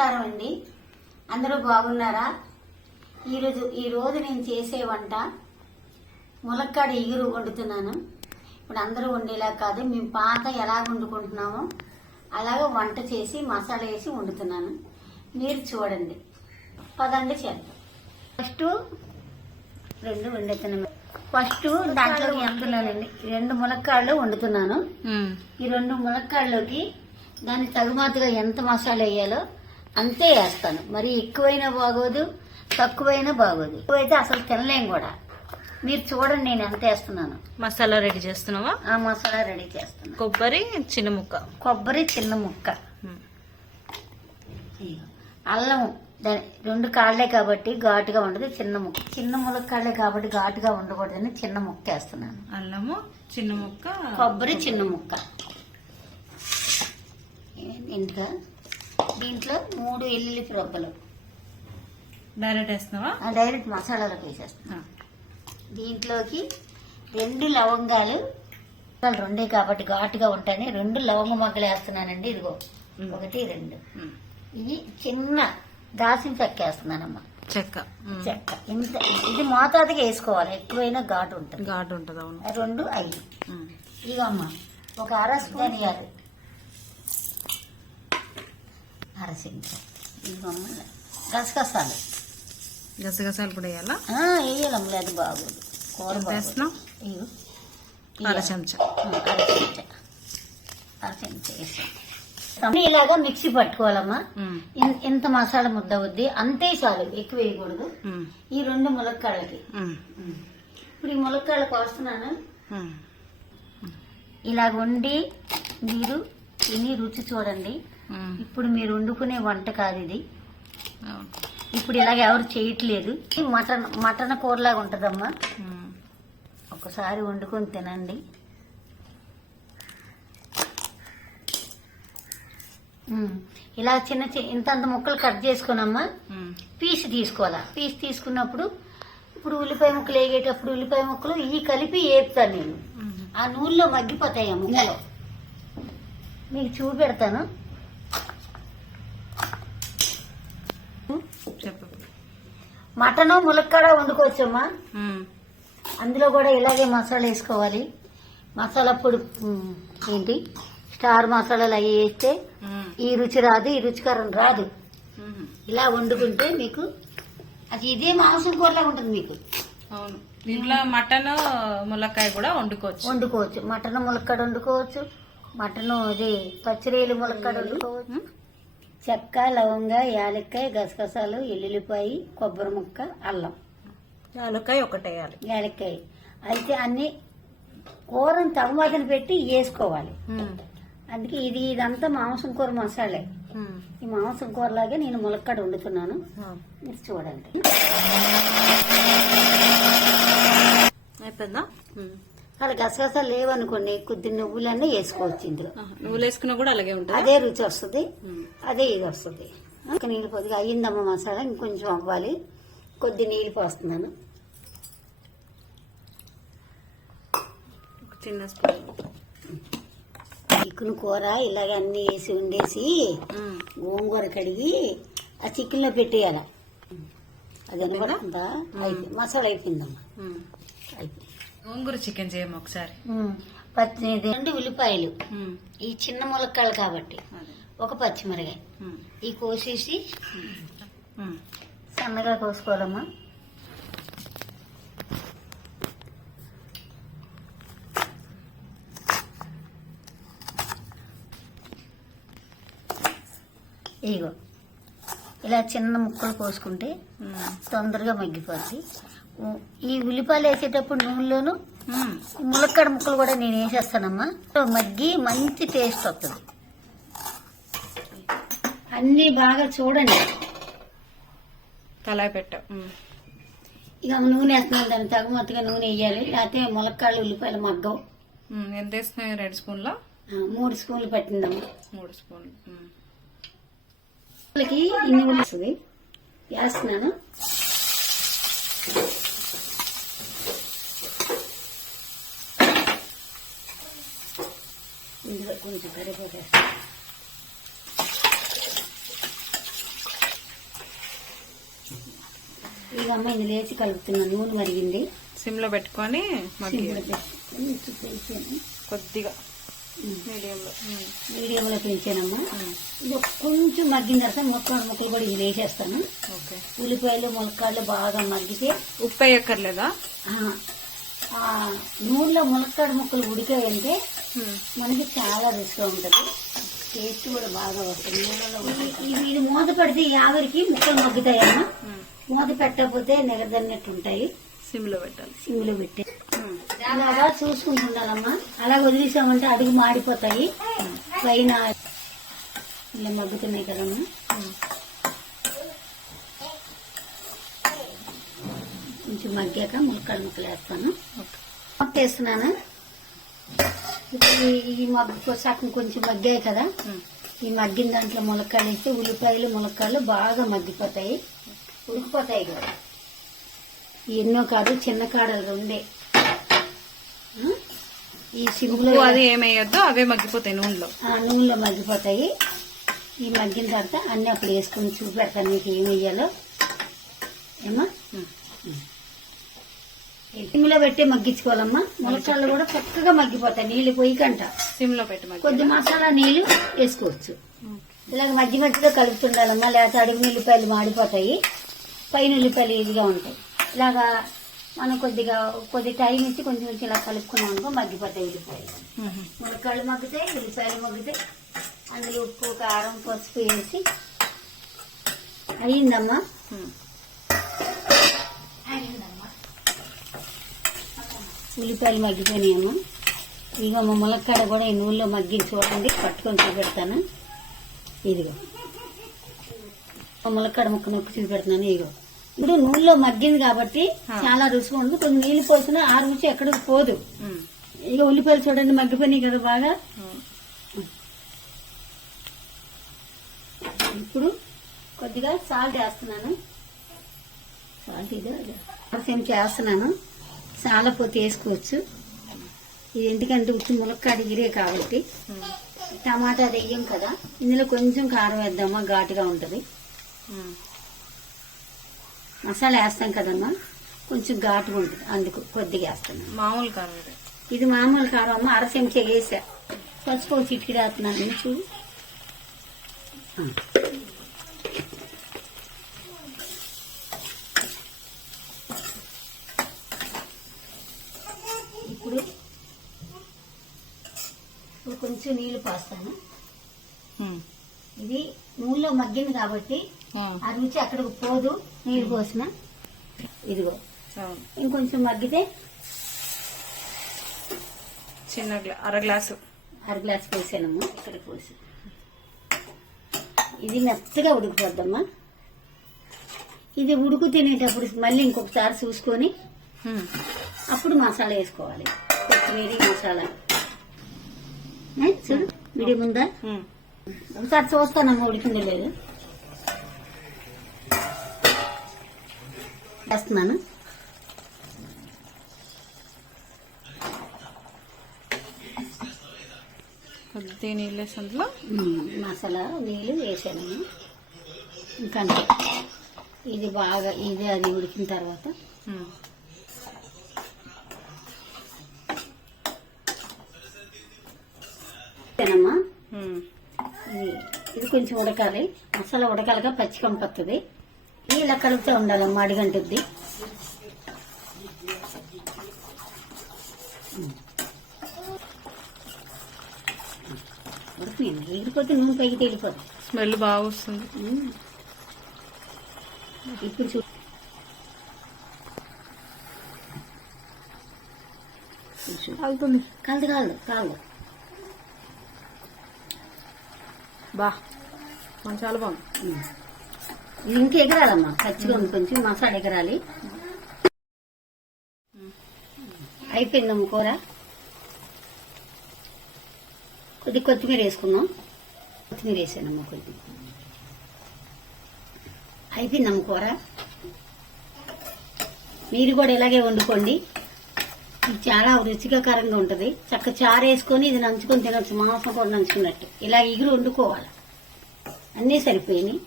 నమస్కారం అండి. అందరూ బాగున్నారా? ఈరోజు నేను చేసే వంట ములక్కాడ ఇగురు వండుతున్నాను. ఇప్పుడు అందరూ వండేలా కాదు, మేము పాత ఎలా వండుకుంటున్నామో అలాగే వంట చేసి మసాలా వేసి వండుతున్నాను. మీరు చూడండి. పదండి చేద్దాం. ఫస్ట్ దాంట్లోకి వండుతున్నానండి. 2 ములక్కాడలు వండుతున్నాను. ఈ 2 ములక్కాడలోకి దాన్ని తగుమాతుగా ఎంత మసాలా వేయాలో అంతే వేస్తాను. మరి ఎక్కువైనా బాగోదు, తక్కువైనా బాగోదు. ఎక్కువైతే అసలు తినలేం కూడా. మీరు చూడండి నేను ఎంత వేస్తున్నాను. మసాలా రెడీ చేస్తున్నావా? ఆ మసాలా రెడీ చేస్తున్నా. కొబ్బరి చిన్న ముక్క, అల్లం 2 కాళ్ళే కాబట్టి ఘాటుగా ఉండదు. చిన్న ములక్కాళ్ళే కాబట్టి ఘాటుగా ఉండకూడదని చిన్న ముక్క వేస్తున్నాను. అల్లము చిన్న ముక్క, కొబ్బరి చిన్న ముక్క. ఇంకా దీంట్లో 3 ఎల్లుల్లి రొబ్బలు డైరెక్ట్ వేస్తున్నావా? డైరెక్ట్ మసాలాలోకి వేసేస్తున్నా. దీంట్లోకి 2 లవంగాలు, 2 కాబట్టి ఘాటుగా ఉంటాయని 2 లవంగ మొగ్గలు వేస్తున్నానండి. ఇదిగో 1 2. ఇది చిన్న దాసిన చెక్క వేస్తున్నానమ్మా. చెక్క ఇంత, ఇది మోతాదుగా వేసుకోవాలి. ఎక్కువైనా ఘాటు ఉంటుంది. అవును. 2 5. ఇగమ్మా ఒక అర స్పూన్ ధనియాలు, ఇదిగమ్మ గసగసాలు కూడా వేయాలా? వేయాలమ్మ, లేదు బాగోదు. కూర వేస్తున్నాం. అర చెంచా వేసాం. ఇలాగా మిక్సీ పట్టుకోవాలమ్మా. ఇంత మసాలా ముద్ద వద్ది, అంతే చాలు, ఎక్కువ వేయకూడదు. ఈ 2 ములక్కాళ్ళకి. ఇప్పుడు ఈ ములక్కాళ్ళ కోస్తున్నాను. ఇలాగ వండి మీరు తిని రుచి చూడండి. ఇప్పుడు మీరు వండుకునే వంట కాదు ఇది. ఇప్పుడు ఇలాగ ఎవరు చేయట్లేదు. మటన్ కూరలాగా ఉంటదమ్మా. ఒకసారి వండుకొని తినండి. ఇలా చిన్న ఇంతంత ముక్కలు కట్ చేసుకున్నమ్మా. పీస్ తీసుకోవాలా. పీస్ తీసుకున్నప్పుడు ఇప్పుడు ఉల్లిపాయ ముక్కలు వేగేటప్పుడు ఉల్లిపాయ ముక్కలు ఇవి కలిపి వేపుతాను నేను. ఆ నూనెలో మగ్గిపోతాయి. నూనెలో మీకు చూపెడతాను. మటను ములక్కాడ వండుకోవచ్చమ్మా. అందులో కూడా ఇలాగే మసాలా వేసుకోవాలి. మసాలా పొడి ఏంటి స్టార్ మసాలాలు అవి వేస్తే ఈ రుచి రాదు, ఈ రుచికరం రాదు. ఇలా వండుకుంటే మీకు అది ఇదే మాంసం కూరలా ఉంటుంది మీకు. అవును. దీంట్లో మటన్ ములక్కాయ కూడా వండుకోవచ్చు. మటన్ ములక్కాడ వండుకోవచ్చు. మటన్ ఇది పచ్చిరేలు ములక్కాడ వండుకోవచ్చు. చెక్క, లవంగ, యాలక్కాయ, గసగసాలు, ఎల్లుల్లిపాయ, కొబ్బరి ముక్క, అల్లం. యాలక్కాయ ఒకటే వేయాలి. యాలక్కాయ అయితే అన్ని కూరను తగుమాతను పెట్టి వేసుకోవాలి. అందుకే ఇదంతా మాంసం కూర మసాలే. ఈ మాంసం కూరలాగే నేను ములక్కాడ వండుతున్నాను. మీరు చూడండి. అయిపోయిందా? అలా గసగసాలు లేవనుకోండి, కొద్ది నువ్వులన్నీ వేసుకోవచ్చు. ఇందులో నువ్వులు వేసుకున్నా కూడా అలాగే ఉంటుంది. అదే రుచి వస్తుంది, అదే ఇది వస్తుంది. నీళ్ళు కొద్దిగా అయ్యిందమ్మ మసాలా, ఇంకొంచెం అవ్వాలి. కొద్ది నీళ్ళు పోస్తున్నాను. చిన్న స్పూన్. చికెన్ కూర ఇలాగే అన్ని వేసి ఉండేసి గోంగూర కడిగి ఆ చికెన్ లో పెట్టేయాల. అది అనబడుతుందా? మసాలా అయిపోయిందమ్మా. అయిపోయింది. గోంగూర చికెన్ చేయము ఒకసారి. 2 ఉల్లిపాయలు, ఈ చిన్న ములక్కాయలు కాబట్టి 1 పచ్చిమిరకాయ ఈ కోసేసి సన్నగా కోసుకోవాలమ్మా. ఇగో ఇలా చిన్న ముక్కలు కోసుకుంటే తొందరగా మగ్గిపోద్ది. ఈ ఉల్లిపాయలు వేసేటప్పుడు నూనెలోను ములక్కాడ ముక్కలు కూడా నేను వేసేస్తానమ్మా. మగ్గి మంచి టేస్ట్ వస్తుంది. అన్ని బాగా చూడండి. కళాయి పెట్టాం. ఇక నూనె వేస్తున్నాను. దాన్ని తగుమతిగా నూనె వేయాలి, లేకపోతే ములక్కాడలు ఉల్లిపాయలు మగ్గవు. ఎంత వేస్తున్నాయి? 2 స్పూన్ల 3 స్పూన్లు పట్టిందమ్మా. 3 స్పూన్లు. ఇన్ని వస్తుంది వేస్తున్నాను. ఇందులో కొంచెం కరివేపాకు వేస్తాను. ఇక అమ్మ ఇందులో వేసి కలుపుతున్నాను. నూనె మరిగింది. సిమ్ లో పెట్టుకొని సిమ్లో పెట్టుకొని పెంచాను. కొద్దిగా మీడియంలో. మీడియంలో పెంచానమ్మా. ఇది కొంచెం మగ్గిన తర్వాత మొత్తం ముక్కలు కూడా ఇది వేసేస్తాను. ఓకే. ఉల్లిపాయలు ములక్కాడలు బాగా మగ్గితే ఉప్పు వేయక్కర్లేదా? ఆ నూనెలో ములక్కాడ ముక్కలు ఉడికాయంటే మనకి చాలా రుచిగా ఉంటుంది. టేస్ట్ కూడా బాగా వస్తుంది. ఇది మూత పెడితే యావరికి ముక్కలు మగ్గుతాయమ్మా. మూత పెట్టకపోతే నిగదన్నట్టు ఉంటాయి. సిమ్ లో పెట్టాలి. సిమ్ లో పెట్టి అలాగా చూసుకుంటుండాలమ్మా. అలా వదిలేసామంటే అడుగు మాడిపోతాయి. పైన ఇలా మగ్గుతున్నాయి కదమ్మా. కొంచెం మగ్గాక ములక్కాడ ముక్కలు వేస్తాను. వేస్తున్నాను. ఇప్పుడు ఈ మగ్గు సగం కొంచెం మగ్గాయి కదా, ఈ మగ్గిన దాంట్లో ములక్కాడలు వేస్తే ఉల్లిపాయలు ములక్కాడలు బాగా మగ్గిపోతాయి, ఉడికిపోతాయి కదా. ఎన్నో కాదు, చిన్న కాడలు రెండే. ఈ సిమ్లో అది ఏమయ్యొద్దు, అవే మగ్గిపోతాయి నూనెలో. నూనెలో మగ్గిపోతాయి. ఈ మగ్గిన తర్వాత అన్ని అప్పుడు వేసుకుని చూపెడతాను మీకు ఏమి వేయాలో. ఏమా సిమ్లో పెట్టి మగ్గించుకోవాలమ్మా. ములక్కాడలు కూడా చక్కగా మగ్గిపోతాయి నీళ్లు పోయికంట. సిమ్ లో పెట్టి కొద్ది మసాలా నీళ్లు వేసుకోవచ్చు. ఇలాగ మధ్య మధ్యలో కలుపుతుండాలమ్మా, లేకపోతే అడుగు ఉల్లిపాయలు మాడిపోతాయి, పైన ఉల్లిపాయలు ఇదిగా ఉంటాయి. ఇలాగా మనం కొద్ది టైం ఇచ్చి కొంచెం కొంచెం ఇలా కలుపుకున్నాం అనుకో మగ్గిపోతాయి ఉల్లిపాయలు. ములక్కాడలు మగ్గుతాయి, ఉల్లిపాయలు మగ్గుతాయి. అందులో ఉప్పు కారం పసుపు వేసి అయిందమ్మా. ఉల్లిపాయలు మగ్గిపోయినాయమ్మా. ఇక మా ములక్కాడ కూడా ఈ నూనెలో మగ్గి చూడండి, పట్టుకొని చూపెడతాను. ఇదిగో ములక్కాడ ముక్క నొక్కి చూపెడుతున్నాను. ఇదిగో ఇప్పుడు నూనెలో మగ్గింది కాబట్టి చాలా రుచిగా ఉంది. కొంచెం నీళ్లు పోసినా ఆ రుచి ఎక్కడికి పోదు. ఇక ఉల్లిపాయలు చూడండి మగ్గిపోయినాయి కదా బాగా. ఇప్పుడు కొద్దిగా సాల్ట్ వేస్తున్నాను. సాల్ట్ ఇది చెంచా వేస్తున్నాను. చాలా పోతే వేసుకోవచ్చు. ఇది ఎందుకంటే ఉచ్చి ములక్కాడ ఇరే కాబట్టి. టమాటా వెయ్యం కదా, ఇందులో కొంచెం కారం వేద్దామా, ఘాటుగా ఉంటుంది. మసాలా వేస్తాం కదమ్మా, కొంచెం ఘాటుగా ఉంటుంది, అందుకు కొద్దిగా వేస్తాను. మామూలు కారం ఇది మామూలు కారం అమ్మ. అర చెంచా వేసా. పసుపు చిటికి వేస్తున్నాను చూడు. ఇప్పుడు కొంచెం నీళ్లు పోస్తాను. ఇది నూనెలో మగ్గింది కాబట్టి ఆ రుచి అక్కడికి పోదు. నీళ్లు పోసిన ఇదిగో ఇంకొంచెం మగ్గితే చిన్న అర గ్లాసు పోసానమ్మా. ఇక్కడ పోసి ఇది మెత్తగా ఉడికిపోద్దమ్మా. ఇది ఉడుకు తినేటప్పుడు మళ్ళీ ఇంకొకసారి చూసుకొని అప్పుడు మసాలా వేసుకోవాలి. కొత్తిమీర మసాలా చూడు మీడియం ఉందా, ఒకసారి చూస్తానమ్మా ఉడికిందో లేదు. వేస్తున్నాను. కొద్ది నీళ్ళు వేసి అందులో మసాలా నీళ్ళు వేసాను. ఇంకా ఇది బాగా అది ఉడికిన తర్వాత అమ్మా ఇది కొంచెం ఉడకాలి. మసాలా ఉడకాలిగా పచ్చికంపు వస్తుంది. ఇలా కలుపుతూ ఉండాలమ్మా, అడిగంటుద్ది. ఉడికిపోయింది. ఎగిరిపోతే నూనె పైకి తేలిపోతుంది. స్మెల్ బాగా వస్తుంది. ఇప్పుడు కాలుతుంది. కాదు బా చాలా బాగుంది. ఇది ఇంకా ఎగరాలమ్మా, పచ్చిగా ఉంది. కొంచెం మసాలా ఎగరాలి. అయిపోయిందమ్మ కూర. కొద్ది కొత్తిమీర వేసుకుందాం. కొత్తిమీర వేసానమ్మా కొద్ది. అయిపోయిందమ్మ కూర. మీరు కూడా ఇలాగే వండుకోండి. ఇది చాలా రుచికరంగా ఉంటుంది. చక్క చారు వేసుకొని ఇది నంచుకొని తినొచ్చు, మాంసం కూడా నంచుకున్నట్టు. ఇలా ఎగురు వండుకోవాలి. అన్నీ సరిపోయినాయి.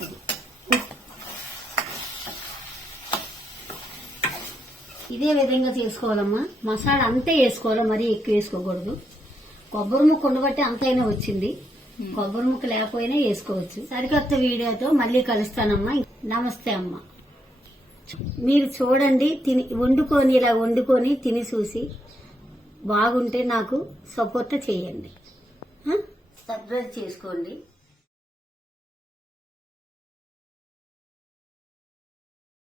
అది ఇదే విధంగా చేసుకోవాలమ్మా. మసాలా అంతే వేసుకోవాలి, మరీ ఎక్కువ వేసుకోకూడదు. కొబ్బరి ముక్క ఉండబట్టి అంతైనా వచ్చింది, కొబ్బరి ముక్క లేకపోయినా వేసుకోవచ్చు. సరికొత్త వీడియోతో మళ్ళీ కలుస్తానమ్మా. నమస్తే అమ్మా. మీరు చూడండి, వండుకొని ఇలా వండుకొని తిని చూసి బాగుంటే నాకు సపోర్ట్ చేయండి, సబ్స్క్రైబ్ చేసుకోండి.